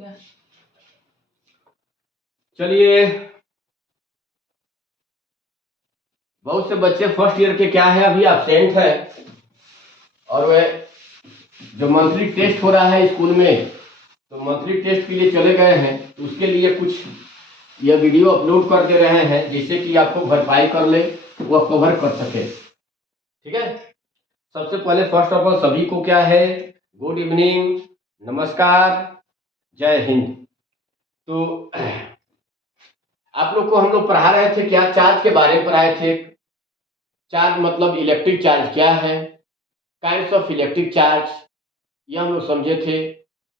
गया। चलिए, बहुत से बच्चे फर्स्ट ईयर के क्या है अभी एब्सेंट है, और वह जो मंथली टेस्ट हो रहा है स्कूल में, तो मंथली टेस्ट के लिए चले गए हैं, तो उसके लिए कुछ यह वीडियो अपलोड कर दे रहे हैं जिससे कि आपको भरपाई कर ले, वह कवर कर सके। ठीक है, सबसे पहले फर्स्ट ऑफ ऑल सभी को क्या है, गुड इवनिंग, नमस्कार, जय हिंद। तो आप लोग को हम लोग पढ़ा रहे थे क्या, चार्ज के बारे में पढ़ाए थे। चार्ज मतलब इलेक्ट्रिक चार्ज क्या है, काइंड्स ऑफ इलेक्ट्रिक चार्ज, यह हम लोग समझे थे।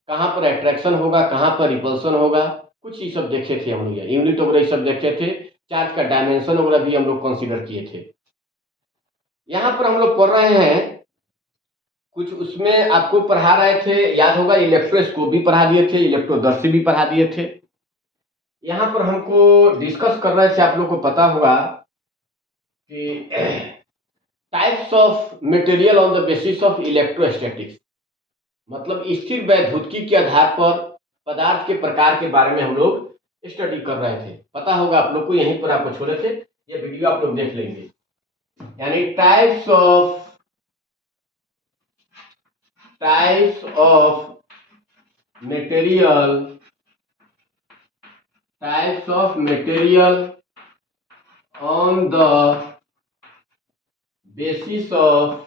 कहाँ पर अट्रैक्शन होगा, कहाँ पर रिपल्सन होगा, कुछ ये सब देखे थे हम लोग, यूनिट वगैरह सब देखे थे। चार्ज का डायमेंशन वगैरह भी हम लोग कंसीडर किए थे। यहाँ पर हम लोग पढ़ रहे हैं कुछ, उसमें आपको पढ़ा रहे थे, याद होगा इलेक्ट्रोस्कोप भी पढ़ा दिए थे, इलेक्ट्रोदर्शी भी पढ़ा दिए थे। यहाँ पर हमको डिस्कस कर रहे थे, आप लोग को पता होगा कि types of material on the basis of electrostatics, मतलब स्थिर वैद्युतिकी के आधार पर पदार्थ के प्रकार के बारे में हम लोग स्टडी कर रहे थे। पता होगा आप लोग को, यहीं पर आपको छोड़े थे, ये वीडियो आप लोग देख लेंगे। यानी types of material, types of material on the basis of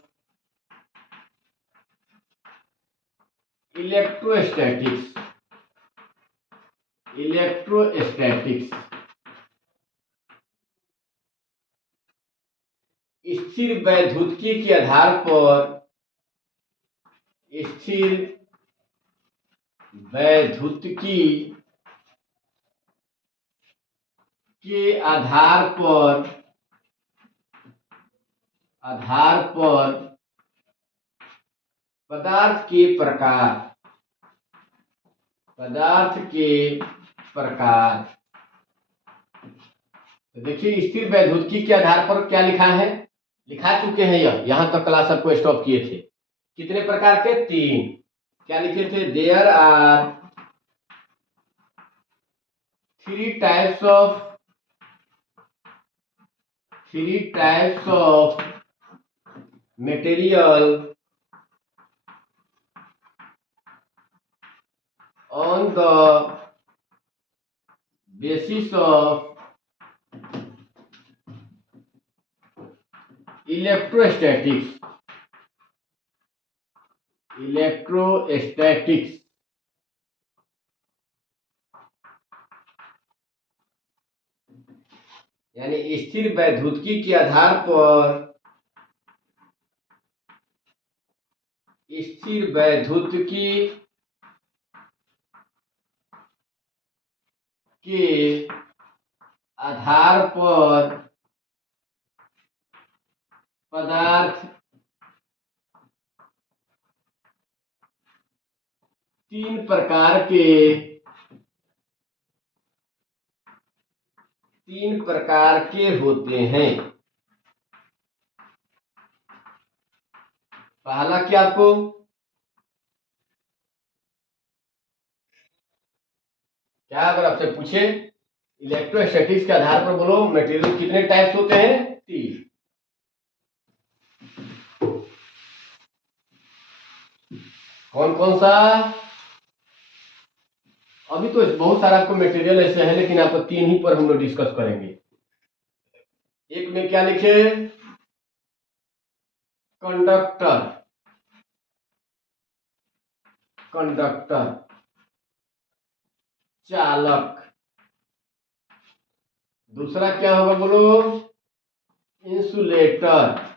electrostatics, स्थिर वैद्युतिकी के आधार पर, स्थिर वैद्युतिकी के आधार पर पदार्थ के प्रकार। तो देखिए, स्थिर वैद्युतिकी के आधार पर क्या लिखा है, लिखा चुके हैं, यहां तक क्लास आपको स्टॉप किए थे। कितने प्रकार के, 3। क्या लिखे थे, there are 3 types of material on the basis of electrostatics, यानी स्थिर वैद्युतिकी के आधार पर, स्थिर वैद्युतिकी के आधार पर पदार्थ 3 प्रकार के होते हैं। पहला क्या, आपको क्या अगर आपसे पूछे इलेक्ट्रोस्टैटिक्स के आधार पर बोलो मटेरियल कितने टाइप्स होते हैं, 3। कौन कौन सा, अभी तो बहुत सारा आपको मटेरियल ऐसे है, लेकिन आपको 3 ही पर हम लोग डिस्कस करेंगे। एक में क्या लिखे, कंडक्टर, चालक। दूसरा क्या होगा बोलो, इंसुलेटर,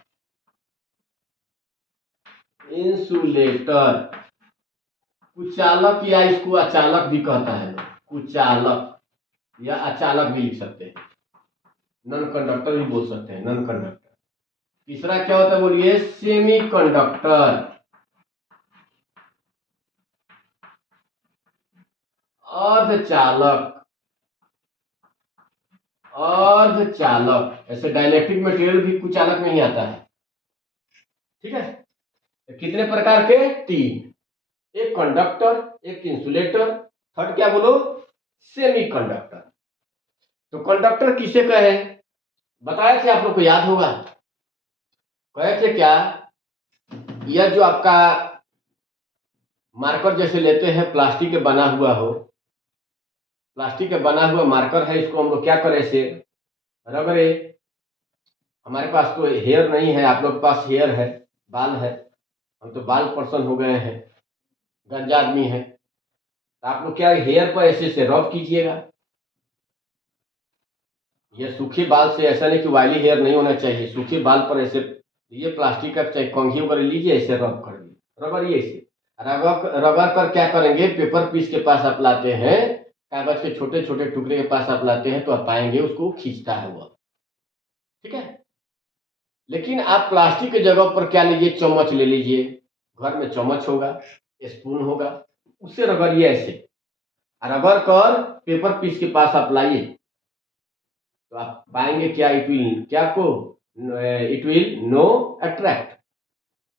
कुचालक, या इसको अचालक भी कहता है, कुचालक या अचालक भी लिख सकते हैं, नॉन कंडक्टर भी बोल सकते हैं, नॉन कंडक्टर। तीसरा क्या होता है बोलिए, सेमी कंडक्टर, अर्धचालक, ऐसे डाइलेक्ट्रिक मटेरियल भी कुचालक में ही आता है। ठीक है, तो कितने प्रकार के, 3, एक कंडक्टर, एक इंसुलेटर, थर्ड क्या बोलो, सेमीकंडक्टर। तो कंडक्टर किसे कहे, बताए थे आप लोग को याद होगा, कहे थे क्या, यह जो आपका मार्कर जैसे लेते हैं प्लास्टिक के बना हुआ हो, प्लास्टिक का बना हुआ मार्कर है, इसको हम लोग क्या करें, इसे रगड़े। हमारे पास तो हेयर नहीं है, आप लोग के पास हेयर है, बाल है, हम तो बाल पर्सन हो गए हैं, गंजा आदमी है, तो आप लोग क्या हेयर पर ऐसे से रब कीजिएगा। ये सूखे बाल से, ऐसा नहीं कि वाइली हेयर नहीं होना चाहिए, सूखे बाल पर ऐसे ये प्लास्टिक का चाहे कंघी वगैरह लीजिए, ऐसे रब कर दिए, रगड़िए इसे। रगड़ रगड़ कर क्या करेंगे, पेपर पीस के पास आप लाते हैं, कागज के छोटे छोटे टुकड़े के पास आप लाते हैं, तो आप पाएंगे उसको खींचता है वह, ठीक है। लेकिन आप प्लास्टिक की जगह पर क्या लीजिए, चम्मच ले लीजिए, घर में चम्मच होगा, स्पून होगा, उससे रगड़िए ऐसे, रगड़ कर पेपर पीस के पास आप लाइए, तो आप पाएंगे क्या, इट विल क्या को, इट विल नो अट्रैक्ट,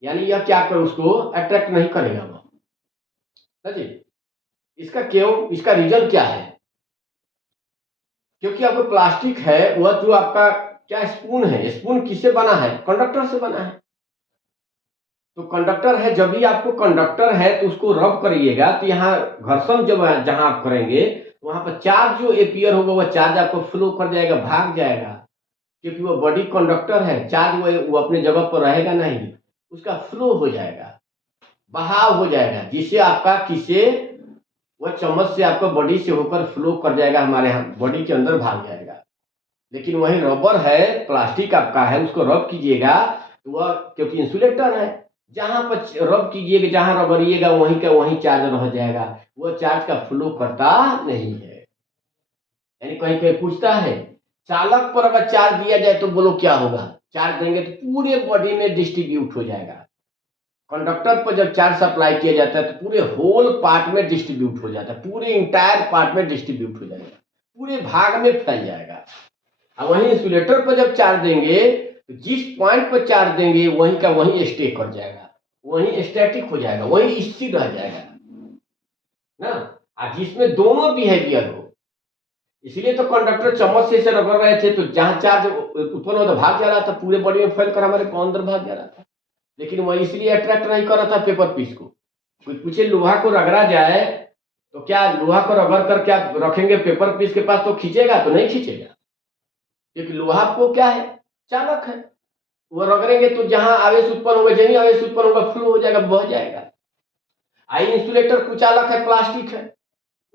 यानी यह क्या कर उसको अट्रैक्ट नहीं करेगा वो, समझे। इसका क्यों, इसका रीजन क्या है, क्योंकि आपको प्लास्टिक है, वह जो आपका क्या स्पून है, स्पून किससे बना है, कंडक्टर से बना है। तो कंडक्टर है, जब भी आपको कंडक्टर है तो उसको रब करिएगा, तो यहाँ घर्षण जब जहां आप करेंगे, तो वहां पर चार्ज जो एपियर होगा, वह चार्ज आपको फ्लो कर जाएगा, भाग जाएगा, क्योंकि वो बॉडी कंडक्टर है, चार्ज वो अपने जगह पर रहेगा नहीं, उसका फ्लो हो जाएगा, बहाव हो जाएगा, जिससे आपका किसे, वह चम्मच से आपका बॉडी से होकर फ्लो कर जाएगा, हमारे यहाँ बॉडी के अंदर भाग जाएगा। लेकिन वही रबर है, प्लास्टिक आपका है, उसको रब कीजिएगा तो वह, क्योंकि इंसुलेटर है, जहां पर रब कीजिएगा, जहां रगड़िएगा, वहीं का वहीं चार्ज रह जाएगा, वह चार्ज का फ्लो करता नहीं है। यानी कहीं कहीं पूछता है, चालक पर अगर चार्ज दिया जाए तो बोलो क्या होगा, चार्ज देंगे तो पूरे बॉडी में डिस्ट्रीब्यूट हो जाएगा। कंडक्टर पर जब चार्ज सप्लाई किया जाता है तो पूरे होल पार्ट में डिस्ट्रीब्यूट हो जाता है, पूरे इंटायर पार्ट में डिस्ट्रीब्यूट हो जाएगा, पूरे भाग में फैल जाएगा। अब वहीं इंसुलेटर पर जब चार्ज देंगे, तो जिस पॉइंट पर चार्ज देंगे वहीं का वहीं स्टे कर जाएगा, वहीं स्टैटिक हो जाएगा, वहीं स्थिर रह जाएगा ना। जिसमें दोनों बिहेवियर हो, इसलिए तो कंडक्टर चम्मच से रगड़ रहे थे, तो जहां चार्ज उत्पन्न होता भाग जा रहा था, पूरे बॉडी में फैल कर हमारे अंदर भाग जा रहा था, लेकिन वह इसलिए अट्रैक्ट नहीं कर रहा था पेपर पीस को। कोई पूछे लोहा को रगड़ा जाए, तो क्या लोहा को रगड़ कर क्या रखेंगे पेपर पीस के पास, तो खींचेगा, तो नहीं खींचेगा, क्योंकि लोहा को क्या है, चालक है, वो रगड़ेंगे तो जहां आवेश उत्पन्न होगा, जहीं आवेश उत्पन्न होगा फ्लो हो जाएगा, बह जाएगा। आई इंसुलेटर कुचालक है, प्लास्टिक है,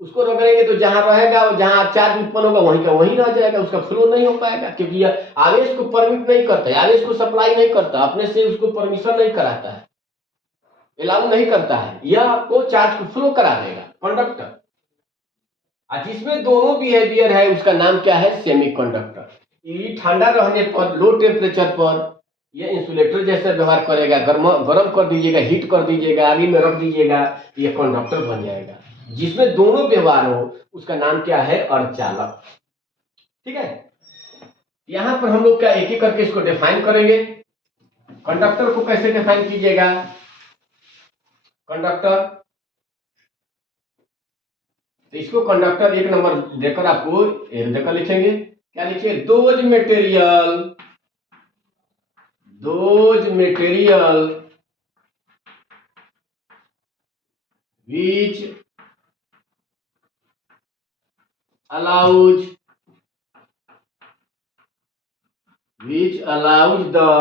उसको रगड़ेंगे तो जहां रहेगा, जहां चार्ज उत्पन्न होगा वहीं का वहीं रह जाएगा, उसका फ्लो नहीं हो पाएगा, क्योंकि यह आवेश को परमिट नहीं करता है, आवेश को सप्लाई नहीं करता, अपने से उसको परमिशन नहीं कराता है, अलाउ नहीं करता है, यह आपको चार्ज को फ्लो करा देगा कंडक्टर। जिसमें दोनों बिहेवियर है उसका नाम क्या है, सेमीकंडक्टर। ये ठंडा रहने पर, लो टेम्परेचर पर यह इंसुलेटर जैसा व्यवहार करेगा, गर्म कर दीजिएगा, हीट कर दीजिएगा, आगे में रख दीजिएगा, ये कंडक्टर बन जाएगा। जिसमें दोनों व्यवहार हो उसका नाम क्या है, अर्धचालक, ठीक है। यहां पर हम लोग क्या एक एक करके इसको डिफाइन करेंगे। कंडक्टर को कैसे डिफाइन कीजिएगा, कंडक्टर, तो इसको कंडक्टर एक नंबर देकर आपको देकर लिखेंगे, क्या लिखिए, those material which allows the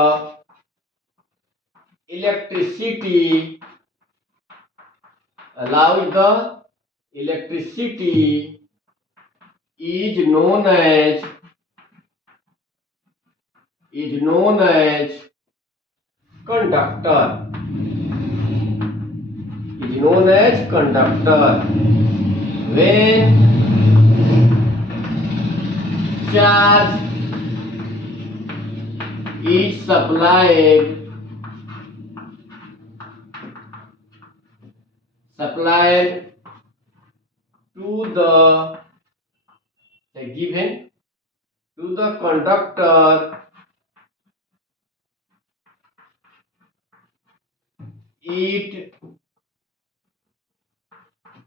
electricity is known as conductor, when charge is supplied to the given to the conductor, it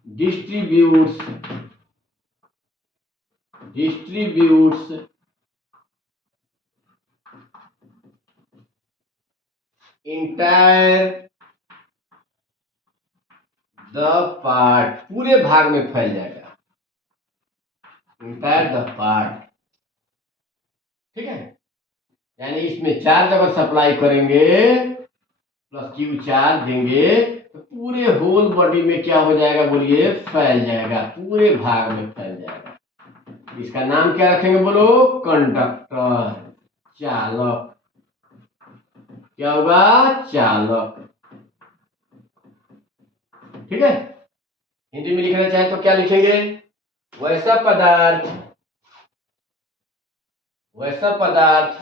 distributes entire the part, पूरे भाग में फैल जाएगा, इंटायर द पार्ट। ठीक है, यानी इसमें 4 जगह सप्लाई करेंगे प्लस क्यू चार्ज देंगे तो पूरे होल बॉडी में क्या हो जाएगा, बोलिए, फैल जाएगा, पूरे भाग में फैल जाएगा। इसका नाम क्या रखेंगे, बोलो, कंडक्टर, चालक। क्या होगा, चालक। ठीक है, हिंदी में लिखना चाहे तो क्या लिखेंगे, वैसा पदार्थ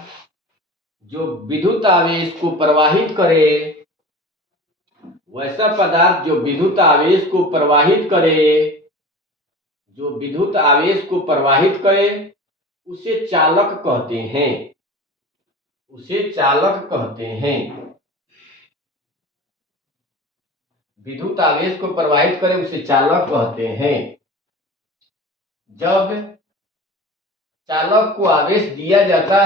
जो विद्युत आवेश को प्रवाहित करे, वैसा पदार्थ जो विद्युत आवेश को प्रवाहित करे, उसे चालक कहते हैं, विद्युत आवेश को प्रवाहित करे उसे चालक कहते हैं। जब चालक को आवेश दिया जाता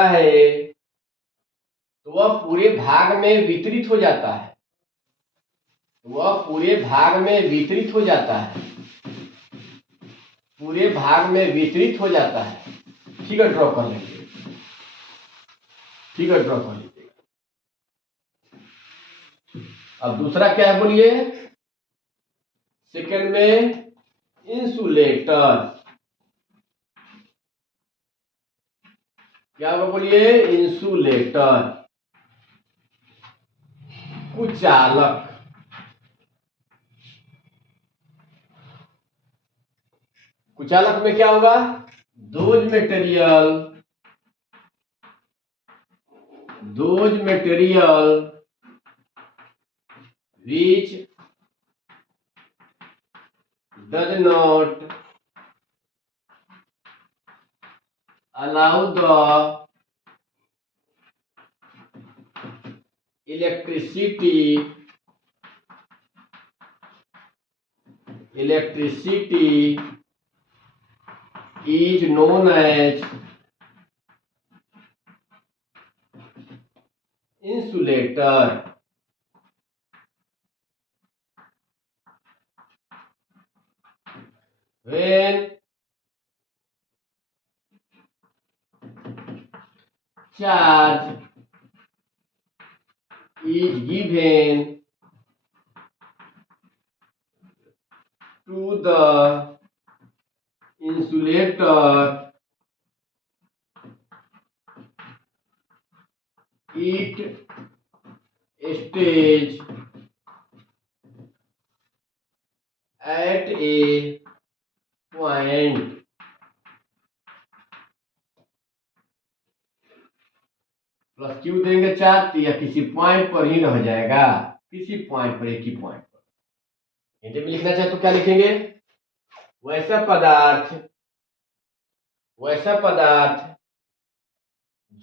है, तो वह पूरे भाग में वितरित हो जाता है, पूरे भाग में वितरित हो जाता है। फिगर ड्रॉ कर लीजिए, अब दूसरा क्या है, बोलिए, सेकंड में इंसुलेटर। क्या होगा, बोलिए, इंसुलेटर, कुचालक। कुचालक में क्या होगा, those material which does not allow the electricity is known as insulator। When charge is given to the insulator, it stays at a point plus Q देंगे 4 तो यह किसी पॉइंट पर ही रह जाएगा, किसी पॉइंट पर, एक ही पॉइंट पर। हिंदी में लिखना चाहे तो क्या लिखेंगे, वैसा पदार्थ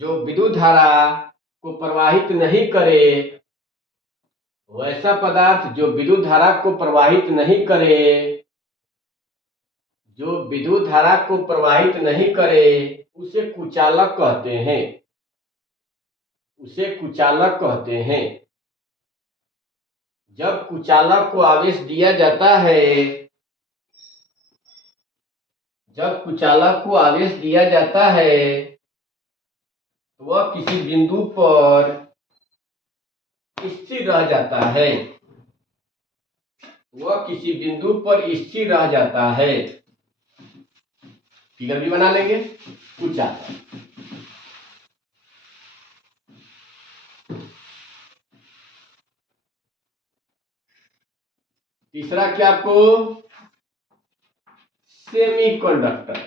जो विद्युत धारा को प्रवाहित नहीं करे, उसे कुचालक कहते हैं। जब कुचालक को आवेश दिया जाता है, तो वह किसी बिंदु पर स्थिर रह जाता है, फिगर भी बना लेंगे, कुचालक। तीसरा क्या आपको, सेमीकंडक्टर।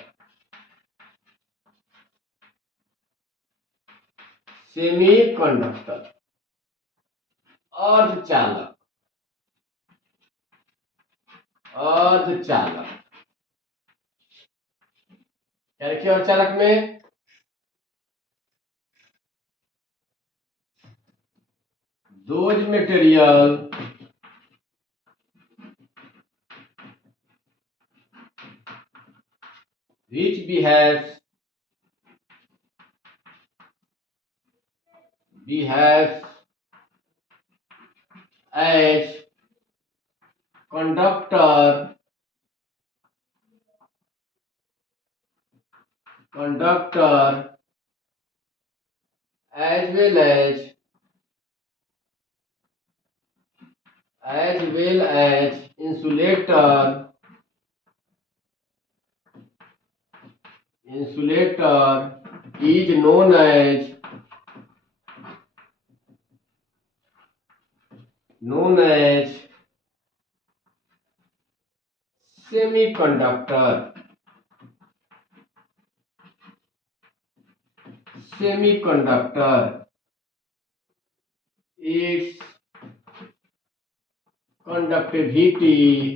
अर्धचालक। क्या लिखिए अर्धचालक में, those material which behaves as conductor as well as insulator is known as semiconductor. Its conductivity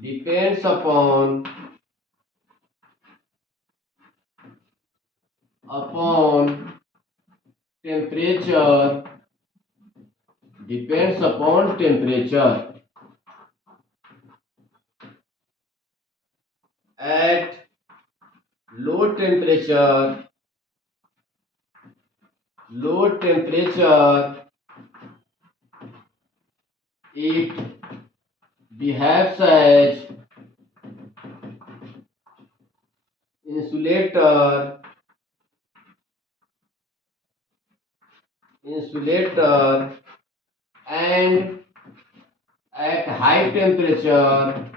depends upon temperature. At low temperature it behaves as insulator and at high temperature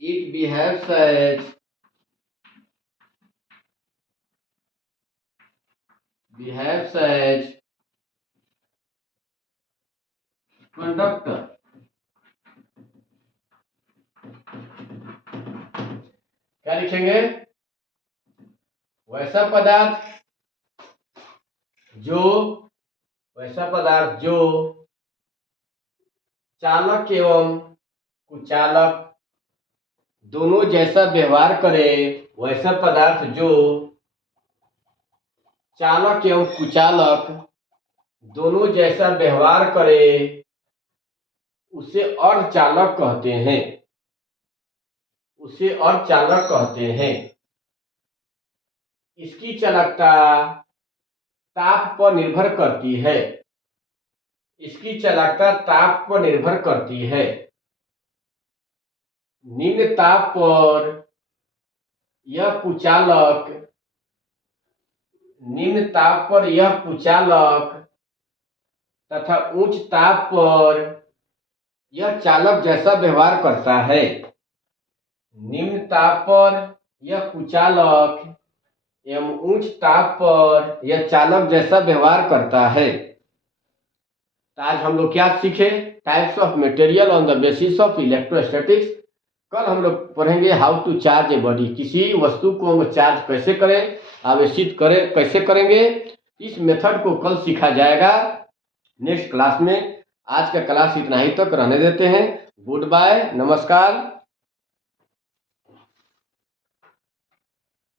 it behaves as conductor. क्या लिखेंगे? वैसा पदार्थ जो चालक एवं कुचालक दोनों जैसा व्यवहार करे, वैसा पदार्थ जो चालक एवं कुचालक दोनों जैसा व्यवहार करे उसे अर्धचालक कहते हैं। इसकी चालकता ताप पर निर्भर करती है। निम्न ताप पर यह कुचालक तथा उच्च ताप पर यह चालक जैसा व्यवहार करता है। निम्न ताप पर यह कुचालक एवं उच्च ताप पर यह चालक जैसा व्यवहार करता है। तो आज हम लोग क्या सीखे? Types of material on the basis of electrostatics. कल हम लोग पढ़ेंगे how to charge a body. किसी वस्तु को हम चार्ज कैसे करें, आवेशित करें, कैसे करेंगे, इस मेथड को कल सीखा जाएगा नेक्स्ट क्लास में। आज का क्लास इतना ही तक रहने देते हैं। गुड बाय, नमस्कार।